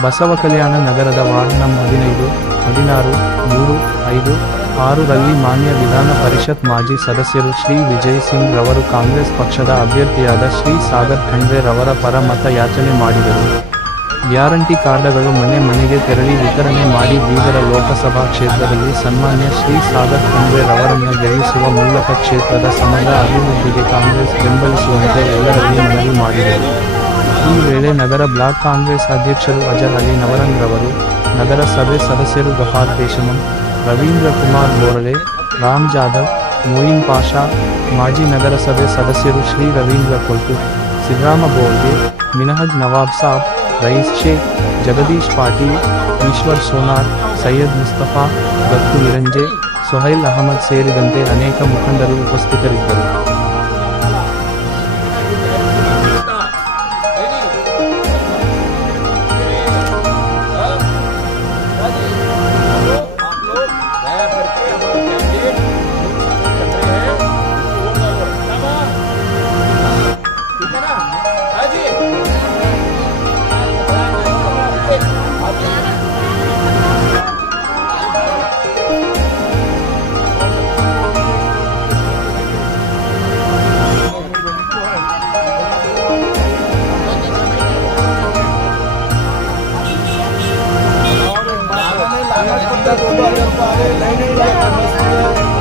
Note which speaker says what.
Speaker 1: ಬಸವ ಕಲ್ಯಾಣ ನಗರದ ವಾರ್ಡ್ ನಂ ಹದಿನೈದು, ಹದಿನಾರು, ಮೂರು, ಐದು, ಆರುರಲ್ಲಿ ಮಾನ್ಯ ವಿಧಾನ ಪರಿಷತ್ ಮಾಜಿ ಸದಸ್ಯರು ಶ್ರೀ ವಿಜಯ್ ಸಿಂಗ್ ರವರು ಕಾಂಗ್ರೆಸ್ ಪಕ್ಷದ ಅಭ್ಯರ್ಥಿಯಾದ ಶ್ರೀ ಸಾಗರ್ ಖಂಡ್ರೆ ರವರ ಪರ ಮತ ಯಾಚನೆ ಮಾಡಿದರು. ಗ್ಯಾರಂಟಿ ಕಾರ್ಡ್ಗಳು ಮನೆ ಮನೆಗೆ ತೆರಳಿ ವಿತರಣೆ ಮಾಡಿ ಬೀದರ ಲೋಕಸಭಾ ಕ್ಷೇತ್ರದಲ್ಲಿ ಸನ್ಮಾನ್ಯ ಶ್ರೀ ಸಾಗರ್ ಖಂಡ್ರೆ ರವರನ್ನು ಗೆಲ್ಲಿಸುವ ಮೂಲಕ ಕ್ಷೇತ್ರದ ಸಮಗ್ರ ಅಭಿವೃದ್ಧಿಗೆ ಕಾಂಗ್ರೆಸ್ ಬೆಂಬಲಿಸುವಂತೆ ಎಲ್ಲರಲ್ಲಿ ಮನವಿ ಮಾಡಿದರು. ಈ ವೇಳೆ ನಗರ ಬ್ಲಾಕ್ ಕಾಂಗ್ರೆಸ್ ಅಧ್ಯಕ್ಷರು ಅಜರ್ ಅಲಿ ನವರಂಗ್ ರವರು ನಗರಸಭೆ ಸದಸ್ಯರು ಗಫಾರ್ ದೇಶಮಂ ರವೀಂದ್ರ ಕುಮಾರ್ ಬೋರಳೆ, ರಾಮ್ ಜಾಧವ್, ಮೊಯಿನ್ ಪಾಷಾ, ಮಾಜಿ ನಗರಸಭೆ ಸದಸ್ಯರು ಶ್ರೀ ರವೀಂದ್ರ ಕೊಲ್ಕು ಸಿದ್ದರಾಮ ಬೋರ್ಗೆ, ಮಿನಹಜ್ ನವಾಬ್ ಸಾಬ್ ರಯೀಸ್ ಶೇಖ್, ಜಗದೀಶ್ ಪಾಟೀಲ್, ಈಶ್ವರ್ ಸೋನಾರ್, ಸೈಯದ್ ಮುಸ್ತಫಾ, ದತ್ತು ನಿರಂಜೆ, ಸೊಹೈಲ್ ಅಹಮದ್ ಸೇರಿದಂತೆ ಅನೇಕ ಮುಖಂಡರು ಉಪಸ್ಥಿತರಿದ್ದರು.
Speaker 2: तक उबर पारे
Speaker 3: नहीं लगा मस्तियाँ